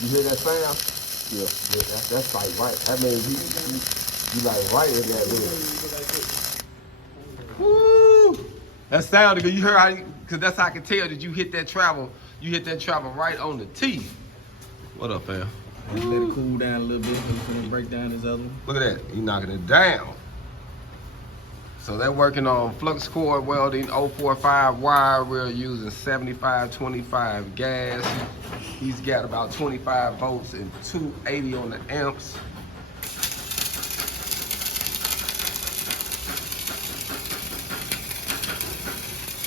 You hear that sound? Yeah, that's like right. That means you like right in that rim. Woo! That sounded good. You heard how? Because that's how I can tell that you hit that travel. You hit that travel right on the teeth. What up, fam? Let it cool down a little bit. He's gonna break down this other one. Look at that. He knocking it down. So they're working on Flux-core welding 045 wire. We're using 7525 gas. He's got about 25 volts and 280 on the amps.